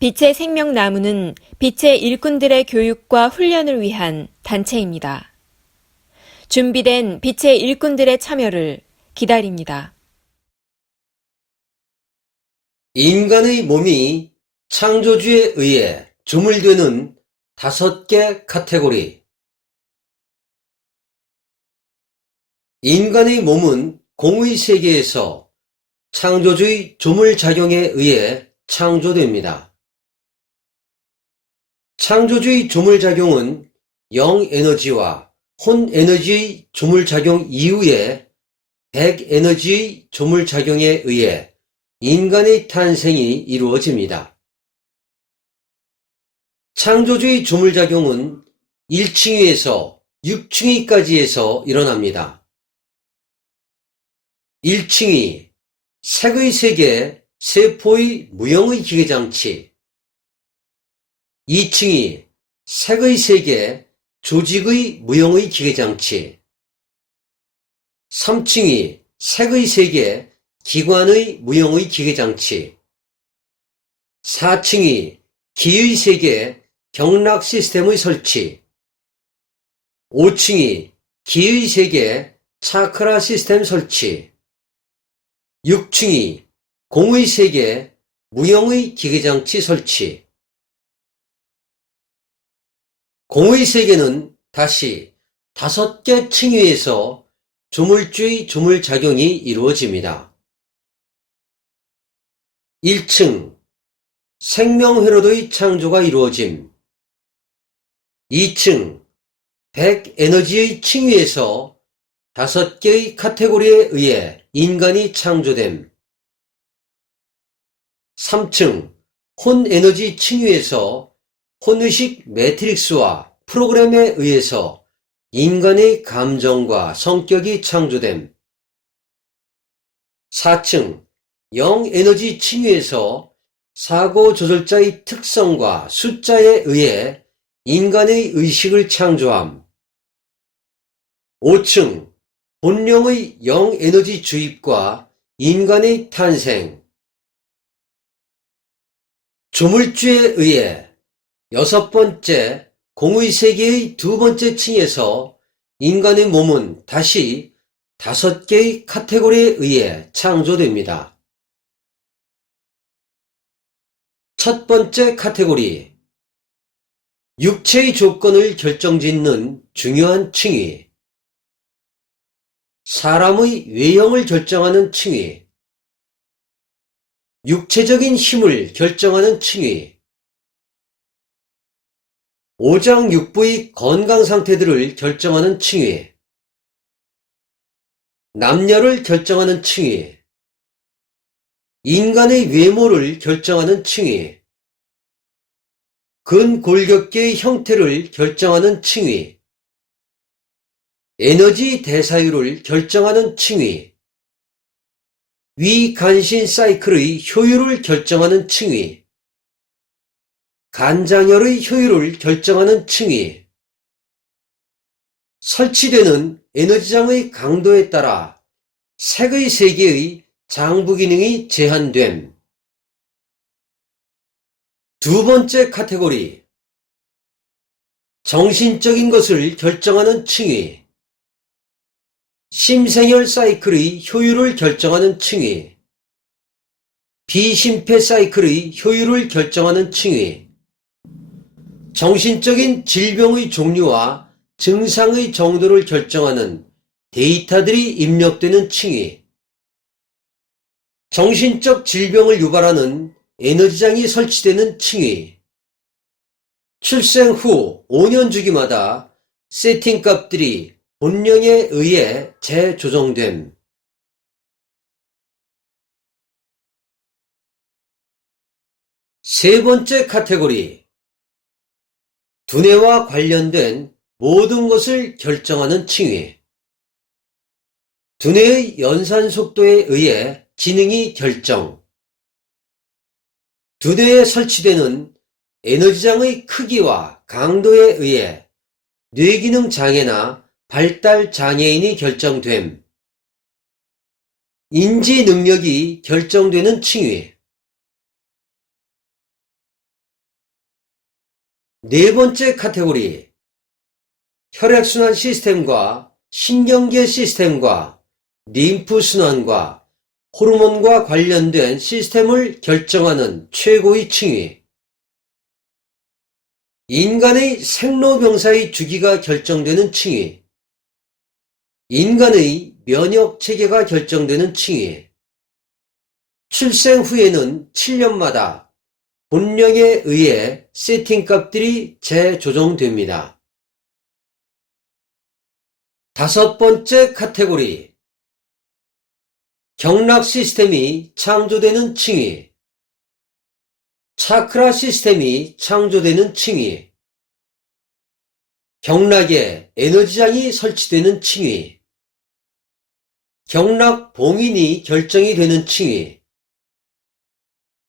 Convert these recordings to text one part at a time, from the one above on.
빛의 생명나무는 빛의 일꾼들의 교육과 훈련을 위한 단체입니다. 준비된 빛의 일꾼들의 참여를 기다립니다. 인간의 몸이 창조주에 의해 조물되는 5개 카테고리. 인간의 몸은 공의 세계에서 창조주의 조물작용에 의해 창조됩니다. 창조주의 조물작용은 영에너지와 혼에너지의 조물작용 이후에 백에너지의 조물작용에 의해 인간의 탄생이 이루어집니다. 창조주의 조물작용은 1층위에서 6층위까지에서 일어납니다. 1층위, 색의 세계, 세포의 무형의 기계장치. 2층위, 색의 세계, 조직의 무형의 기계장치. 3층위, 색의 세계, 기관의 무형의 기계장치. 4층위, 기의 세계, 경락 시스템의 설치. 5층위, 기의 세계, 차크라 시스템 설치. 6층위, 공의 세계, 무형의 기계장치 설치. 공의 세계는 다시 5개 층위에서 조물주의 조물작용이 이루어집니다. 1층, 생명회로도의 창조가 이루어짐. 2층, 백에너지의 층위에서 5개의 카테고리에 의해 인간이 창조됨. 3층, 혼에너지 층위에서 혼의식 매트릭스와 프로그램에 의해서 인간의 감정과 성격이 창조됨. 4층, 영에너지 층위에서 사고조절자의 특성과 숫자에 의해 인간의 의식을 창조함. 5층, 본령의 영에너지 주입과 인간의 탄생. 조물주에 의해 6번째 공의 세계의 2번째 층에서 인간의 몸은 다시 5개의 카테고리에 의해 창조됩니다. 첫 번째 카테고리, 육체의 조건을 결정짓는 중요한 층위. 사람의 외형을 결정하는 층위. 육체적인 힘을 결정하는 층위. 오장육부의 건강 상태들을 결정하는 층위. 남녀를 결정하는 층위. 인간의 외모를 결정하는 층위. 근골격계의 형태를 결정하는 층위. 에너지 대사율을 결정하는 층위. 위간신 사이클의 효율을 결정하는 층위. 간장혈의 효율을 결정하는 층위. 설치되는 에너지장의 강도에 따라 색의 세계의 장부 기능이 제한됨. 2번째 카테고리, 정신적인 것을 결정하는 층위. 심생혈 사이클의 효율을 결정하는 층위. 비심폐 사이클의 효율을 결정하는 층위. 정신적인 질병의 종류와 증상의 정도를 결정하는 데이터들이 입력되는 층위. 정신적 질병을 유발하는 에너지장이 설치되는 층위. 출생 후 5년 주기마다 세팅 값들이 본령에 의해 재조정됨. 세 번째 카테고리, 두뇌와 관련된 모든 것을 결정하는 층위. 두뇌의 연산 속도에 의해 기능이 결정. 두뇌에 설치되는 에너지장의 크기와 강도에 의해 뇌기능 장애나 발달 장애인이 결정됨. 인지 능력이 결정되는 층위. 네 번째 카테고리, 혈액순환 시스템과 신경계 시스템과 림프순환과 호르몬과 관련된 시스템을 결정하는 최고의 층위. 인간의 생로병사의 주기가 결정되는 층위. 인간의 면역체계가 결정되는 층위. 출생 후에는 7년마다 본령에 의해 세팅값들이 재조정됩니다. 다섯 번째 카테고리, 경락 시스템이 창조되는 층위. 차크라 시스템이 창조되는 층위. 경락에 에너지장이 설치되는 층위. 경락 봉인이 결정이 되는 층위.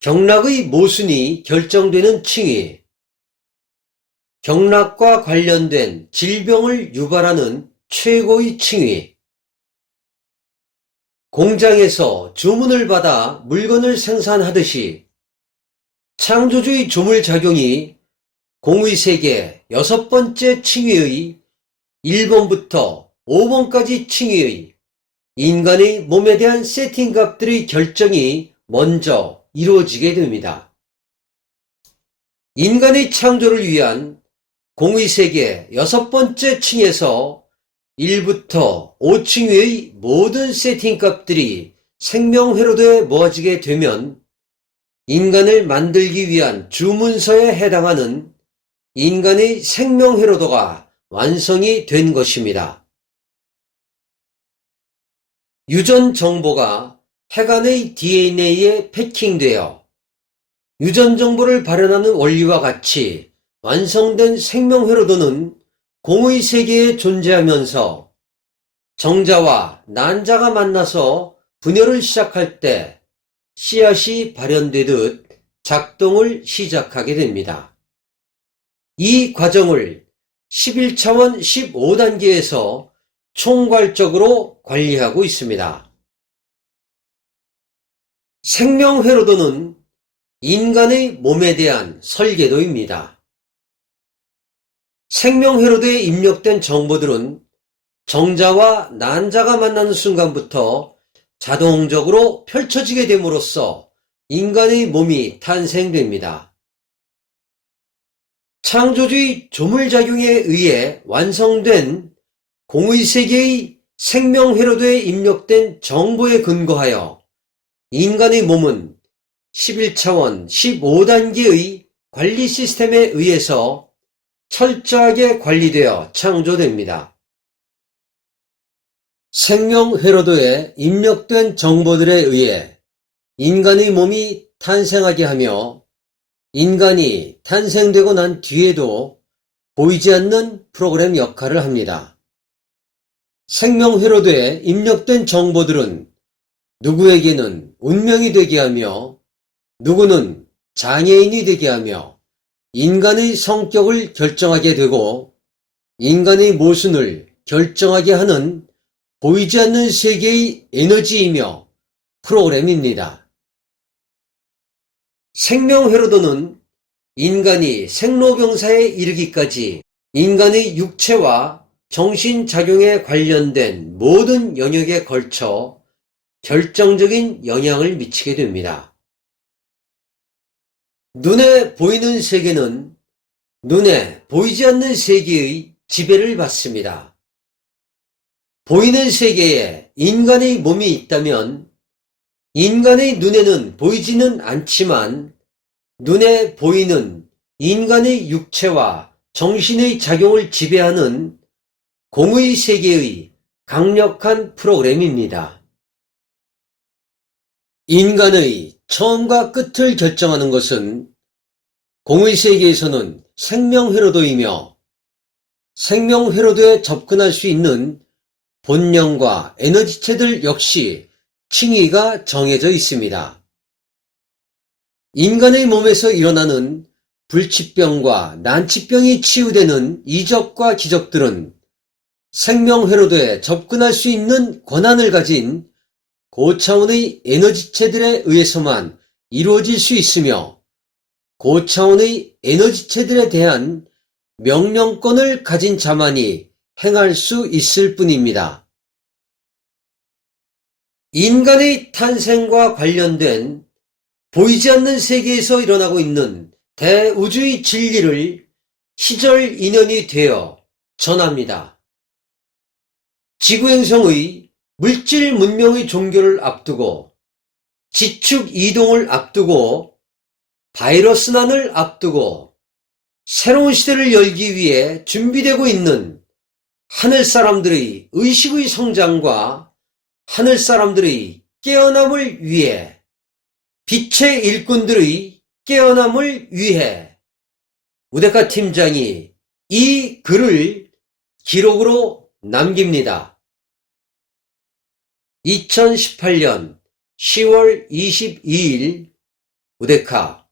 경락의 모순이 결정되는 층위. 경락과 관련된 질병을 유발하는 최고의 층위. 공장에서 주문을 받아 물건을 생산하듯이 창조주의 조물작용이 공의세계 여섯 번째 층위의 1번부터 5번까지 층위의 인간의 몸에 대한 세팅값들의 결정이 먼저 이루어지게 됩니다. 인간의 창조를 위한 공의세계 여섯 번째 층에서 1부터 5층위의 모든 세팅값들이 생명회로도에 모아지게 되면 인간을 만들기 위한 주문서에 해당하는 인간의 생명회로도가 완성이 된 것입니다. 유전 정보가 핵안의 DNA에 패킹되어 유전 정보를 발현하는 원리와 같이 완성된 생명회로도는 공의 세계에 존재하면서 정자와 난자가 만나서 분열을 시작할 때 씨앗이 발현되듯 작동을 시작하게 됩니다. 이 과정을 11차원 15단계에서 총괄적으로 관리하고 있습니다. 생명회로도는 인간의 몸에 대한 설계도입니다. 생명회로도에 입력된 정보들은 정자와 난자가 만나는 순간부터 자동적으로 펼쳐지게 됨으로써 인간의 몸이 탄생됩니다. 창조주의 조물작용에 의해 완성된 공의세계의 생명회로도에 입력된 정보에 근거하여 인간의 몸은 11차원 15단계의 관리 시스템에 의해서 철저하게 관리되어 창조됩니다. 생명회로도에 입력된 정보들에 의해 인간의 몸이 탄생하게 하며 인간이 탄생되고 난 뒤에도 보이지 않는 프로그램 역할을 합니다. 생명회로도에 입력된 정보들은 누구에게는 운명이 되게 하며 누구는 장애인이 되게 하며 인간의 성격을 결정하게 되고 인간의 모순을 결정하게 하는 보이지 않는 세계의 에너지이며 프로그램입니다. 생명회로도는 인간이 생로병사에 이르기까지 인간의 육체와 정신작용에 관련된 모든 영역에 걸쳐 결정적인 영향을 미치게 됩니다. 눈에 보이는 세계는 눈에 보이지 않는 세계의 지배를 받습니다. 보이는 세계에 인간의 몸이 있다면 인간의 눈에는 보이지는 않지만 눈에 보이는 인간의 육체와 정신의 작용을 지배하는 공의 세계의 강력한 프로그램입니다. 인간의 처음과 끝을 결정하는 것은 공의 세계에서는 생명회로도이며 생명회로도에 접근할 수 있는 본령과 에너지체들 역시 층위가 정해져 있습니다. 인간의 몸에서 일어나는 불치병과 난치병이 치유되는 이적과 기적들은 생명회로도에 접근할 수 있는 권한을 가진 고차원의 에너지체들에 의해서만 이루어질 수 있으며 고차원의 에너지체들에 대한 명령권을 가진 자만이 행할 수 있을 뿐입니다. 인간의 탄생과 관련된 보이지 않는 세계에서 일어나고 있는 대우주의 진리를 시절 인연이 되어 전합니다. 지구 행성의 물질 문명의 종교를 앞두고 지축 이동을 앞두고 바이러스난을 앞두고 새로운 시대를 열기 위해 준비되고 있는 하늘 사람들의 의식의 성장과 하늘 사람들의 깨어남을 위해 빛의 일꾼들의 깨어남을 위해 우데카 팀장이 이 글을 기록으로 남깁니다. 2018년 10월 22일 우데카